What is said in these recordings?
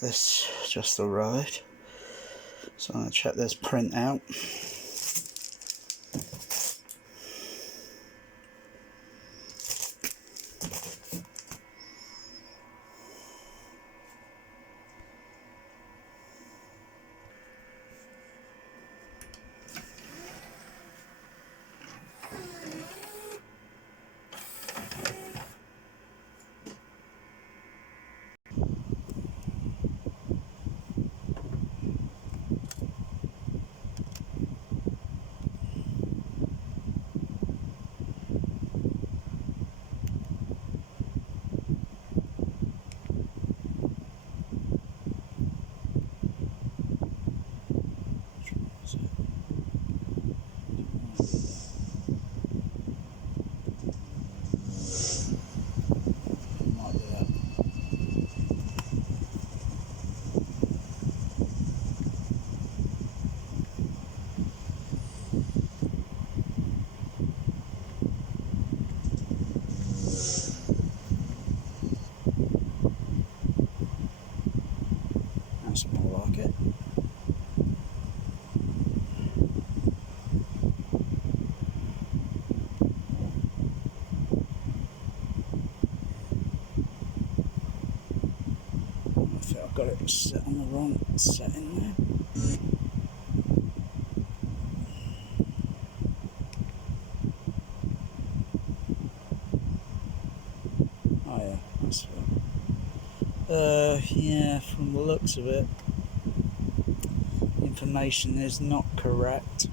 This just arrived, so I'm going to check this print out. That's more like it. I think I've got it set on the wrong setting there. Oh yeah, that's it. Yeah, from the looks of it, information is not correct.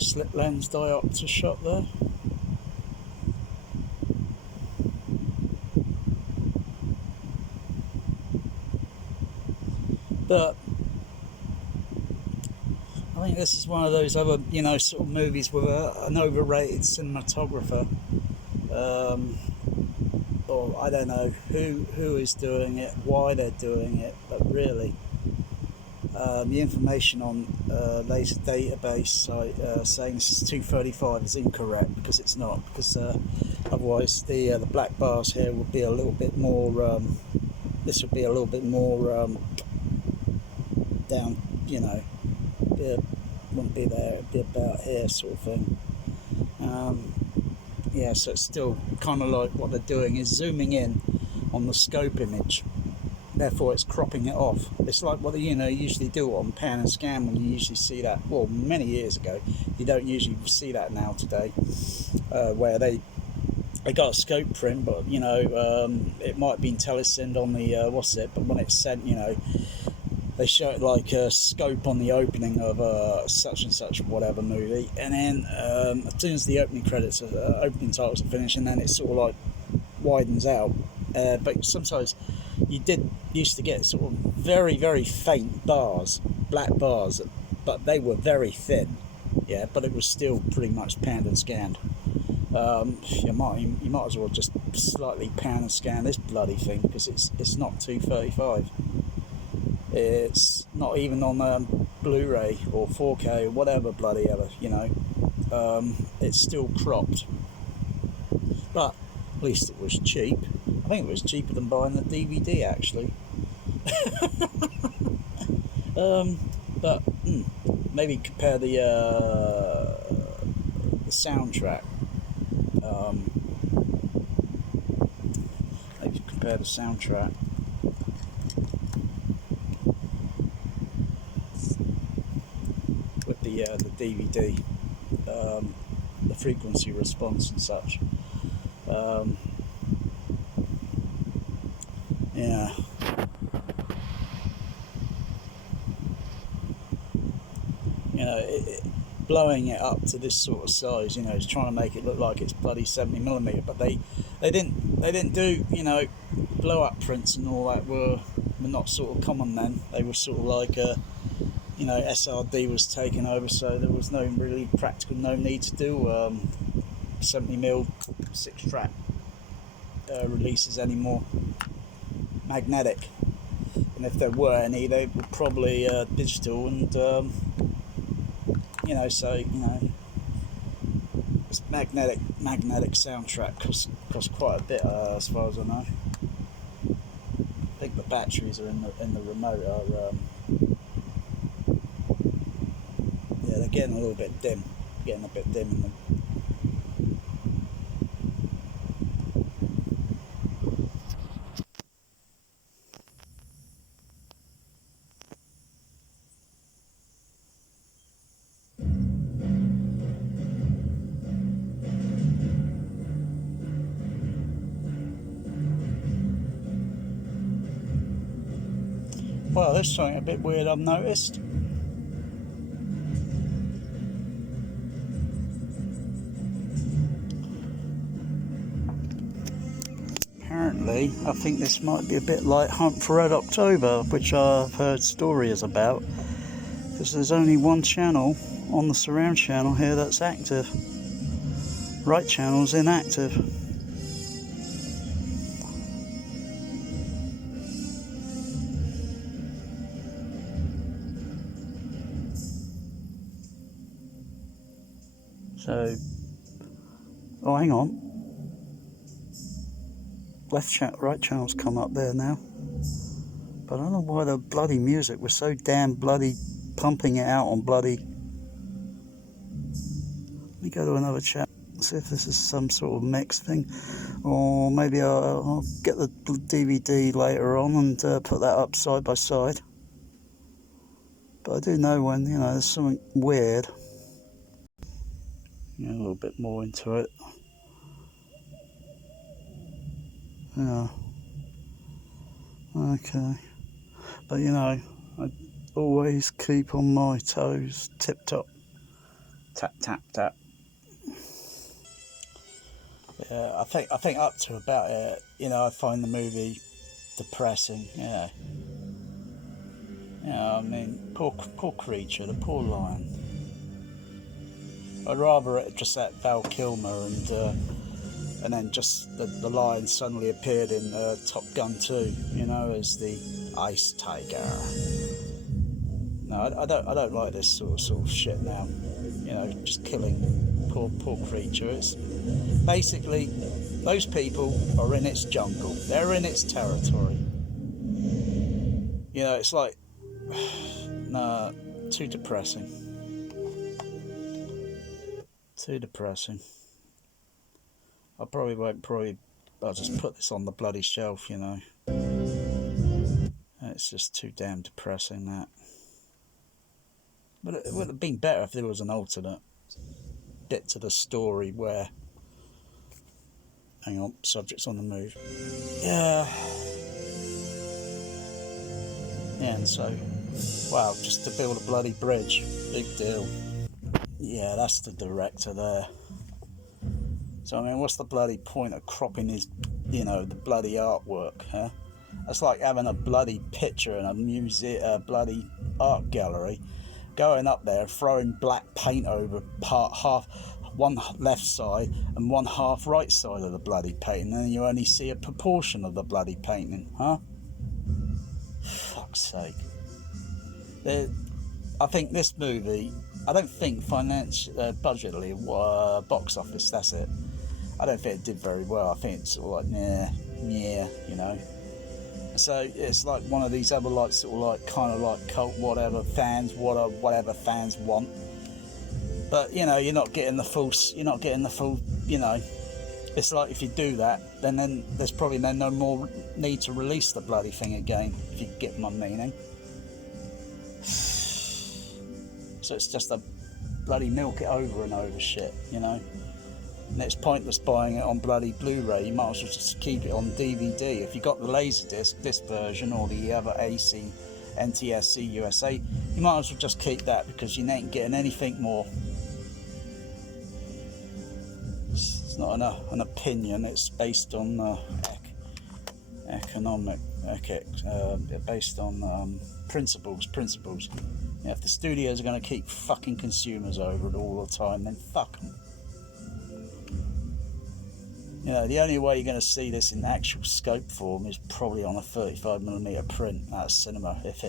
Slip lens diopter shot there. But I think this is one of those other, sort of movies with an overrated cinematographer. Or I don't know who is doing it, why they're doing it, but really, the information on laser database site saying this is 235 is incorrect, because it's not, because otherwise the black bars here would be a little bit more, this would be a little bit more down, wouldn't be there, it'd be about here sort of thing. Yeah, so it's still kind of like what they're doing is zooming in on the scope image, therefore it's cropping it off. It's like what they usually do on pan and scan, when you usually see that, well, many years ago. You don't usually see that now today, where they got a scope print, but it might have been telesync on the but when it's sent, they show it like a scope on the opening of such and such whatever movie, and then as soon as the opening credits, opening titles are finished, and then it sort of like widens out. But sometimes you used to get sort of very, very faint bars, black bars, but they were very thin. Yeah, but it was still pretty much panned and scanned. You might as well just slightly pan and scan this bloody thing, because it's not 235. It's not even on Blu-ray or 4K or whatever bloody ever, it's still cropped. But at least it was cheap. I think it was cheaper than buying the DVD, actually. But maybe compare the soundtrack. Um, maybe compare the soundtrack with the DVD, the frequency response and such. Um, yeah. Blowing it up to this sort of size, is trying to make it look like it's bloody 70mm. But they didn't do, blow up prints and all that were not sort of common then. They were sort of like SRD was taken over, so there was no really no need to do 70mm 6-track releases anymore. Magnetic, and if there were any, they were probably digital, and this magnetic soundtrack cost quite a bit, as far as I know. I think the batteries are in the remote are they're getting a little bit dim, in the. Well, there's something a bit weird I've noticed. Apparently, I think this might be a bit like Hunt for Red October, which I've heard stories about, because there's only one channel on the surround channel here that's active. Right channel's inactive. So, oh, hang on. Right channel's come up there now. But I don't know why the bloody music was so damn bloody pumping it out on bloody. Let me go to another chat, see if this is some sort of mix thing. Or maybe I'll get the DVD later on and put that up side by side. But I do know when, there's something weird. A little bit more into it. Yeah. Okay. But I always keep on my toes, tip top. Tap tap tap. Yeah, I think up to about it, I find the movie depressing. Yeah. I mean, poor creature, the poor lion. I'd rather it just that Val Kilmer and then just the lion suddenly appeared in Top Gun 2, as the Ice Tiger. No, I don't like this sort of shit now. Just killing poor creature. It's basically those people are in its jungle. They're in its territory. It's like nah, too depressing. Too depressing. I'll just put this on the bloody shelf, It's just too damn depressing, that. But it would have been better if there was an alternate bit to the story where... Hang on, subject's on the move. Yeah. Yeah, and so... Wow, just to build a bloody bridge. Big deal. Yeah, that's the director there. So, I mean, what's the bloody point of cropping his, the bloody artwork, huh? That's like having a bloody picture in a bloody art gallery, going up there, throwing black paint over one left side and one half right side of the bloody painting, and then you only see a proportion of the bloody painting, huh? Fuck's sake. I think this movie, I don't think budgetly, box office, that's it. I don't think it did very well. I think it's sort of like, yeah, So it's like one of these other like sort of like kind of like cult whatever fans, whatever fans want. But you know, you're not getting the full. You know, it's like if you do that, then there's probably no more need to release the bloody thing again. If you get my meaning. So it's just a bloody milk it over and over shit, you know. And it's pointless buying it on bloody Blu-ray. You might as well just keep it on DVD. If you got the laserdisc, this version, or the other AC, NTSC, USA, you might as well just keep that because you ain't getting anything more. It's not an opinion. It's based on based on principles. Yeah, if the studios are going to keep fucking consumers over it all the time, then fuck them. You know, the only way you're going to see this in actual scope form is probably on a 35mm print at a cinema, if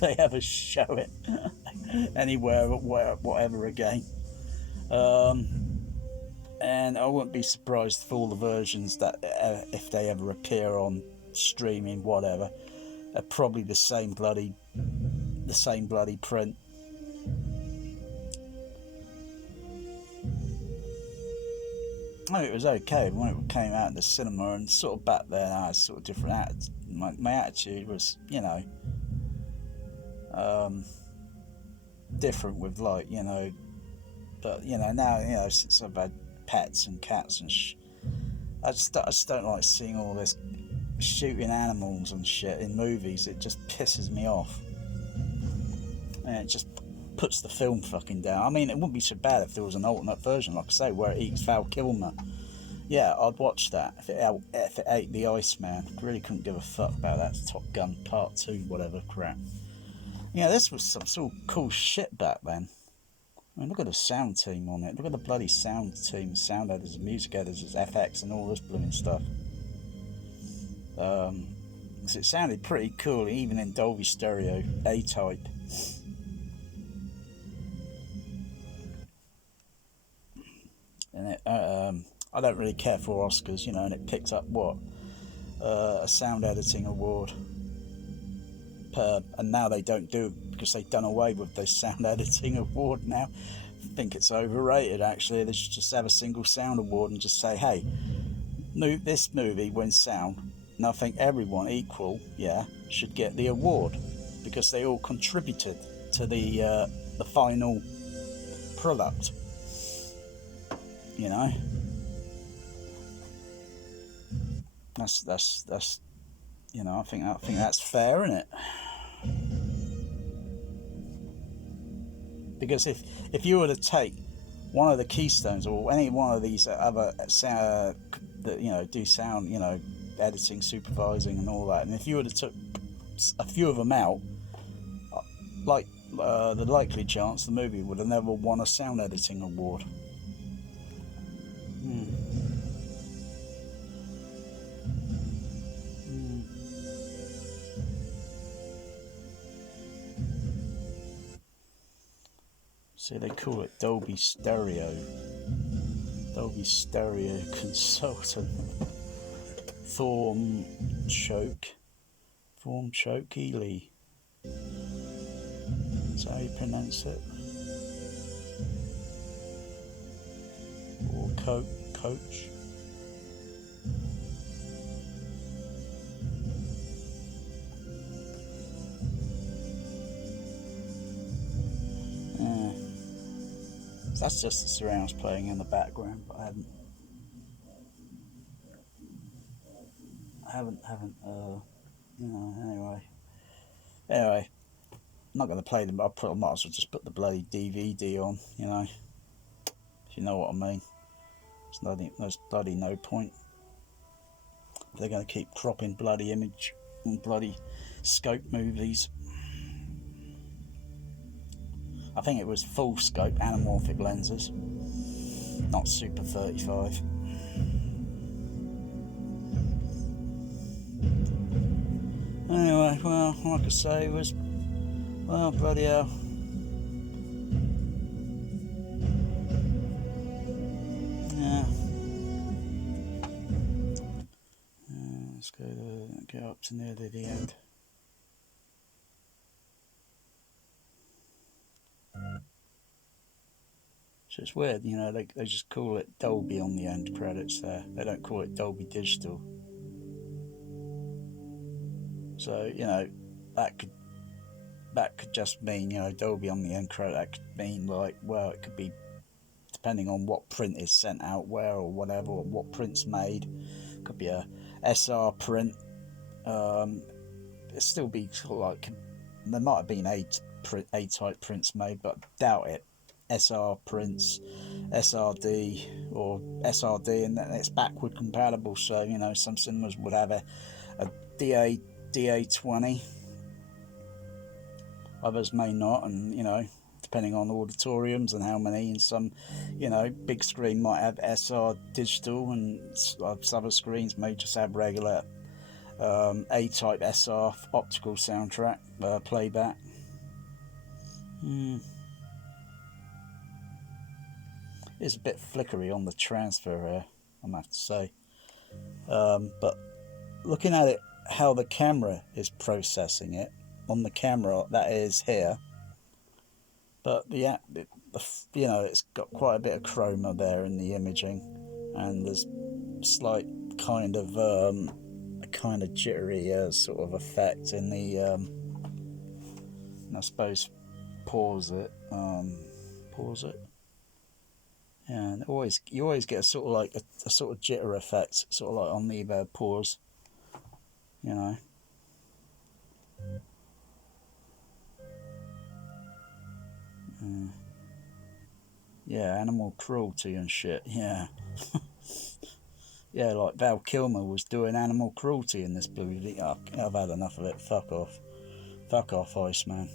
they ever show it anywhere, whatever again. And I wouldn't be surprised if all the versions that if they ever appear on streaming, whatever, are probably the same bloody print. I mean, it was okay when it came out in the cinema, and sort of back then I had sort of different my attitude was, you know, different with like, you know, but you know, now, you know, since I've had pets and cats and I just don't like seeing all this shooting animals and shit in movies. It just pisses me off, and it just puts the film fucking down. I mean, it wouldn't be so bad if there was an alternate version, like I say, where it eats Val Kilmer. Yeah, I'd watch that if it ate the Iceman. Really couldn't give a fuck about that. Top Gun Part 2, whatever crap. Yeah, this was some sort of cool shit back then. I mean, look at the sound team on it. Look at the bloody sound team, sound editors, music editors, FX, and all this blooming stuff. Because it sounded pretty cool, even in Dolby Stereo A-type. And it, I don't really care for Oscars, you know, and it picked up what? A sound editing award. And now they don't do it because they've done away with the sound editing award now. I think it's overrated, actually. They should just have a single sound award and just say, hey, this movie wins sound, and I think everyone equal, yeah, should get the award because they all contributed to the final product. You know, that's you know, I think that's fair, isn't it? Because if you were to take one of the keystones or any one of these other that, you know, do sound, you know, editing, supervising, and all that, and if you were to took a few of them out, like the likely chance the movie would have never won a sound editing award. See, they call it Dolby Stereo Consultant. Thorn Choke Ely. That's how you pronounce it. Or Coach. That's just the surrounds playing in the background, but I haven't you know, anyway, I'm not going to play them, but I might as well just put the bloody DVD on, you know, if you know what I mean. There's bloody no point. They're going to keep cropping bloody image on bloody scope movies. I think it was full scope anamorphic lenses, not Super 35. Anyway, well, like I say, it was, well, bloody hell. Yeah. Let's go to Get up to nearly the end. So it's weird, you know, they just call it Dolby on the end credits there. They don't call it Dolby Digital. So, you know, that could just mean, you know, Dolby on the end credit. That could mean, like, well, it could be depending on what print is sent out where or whatever, or what print's made. It could be a SR print. It still be sort of like, there might have been A type prints made, but I doubt it. SR prints, SRD or SRD, and then it's backward compatible. So, you know, some cinemas would have a DA20, others may not, and, you know, depending on auditoriums and how many, and some, you know, big screen might have SR digital, and other screens may just have regular A-type SR optical soundtrack playback. It's a bit flickery on the transfer here, I have to say, but looking at it, how the camera is processing it on the camera that is here, but the you know, it's got quite a bit of chroma there in the imaging, and there's slight kind of a kind of jittery sort of effect in the I suppose pause it, yeah, and you always get a sort of like a sort of jitter effect, sort of like on the pause, you know. Yeah, animal cruelty and shit. Yeah, yeah, like Val Kilmer was doing animal cruelty in this movie. Oh, I've had enough of it. Fuck off, Iceman.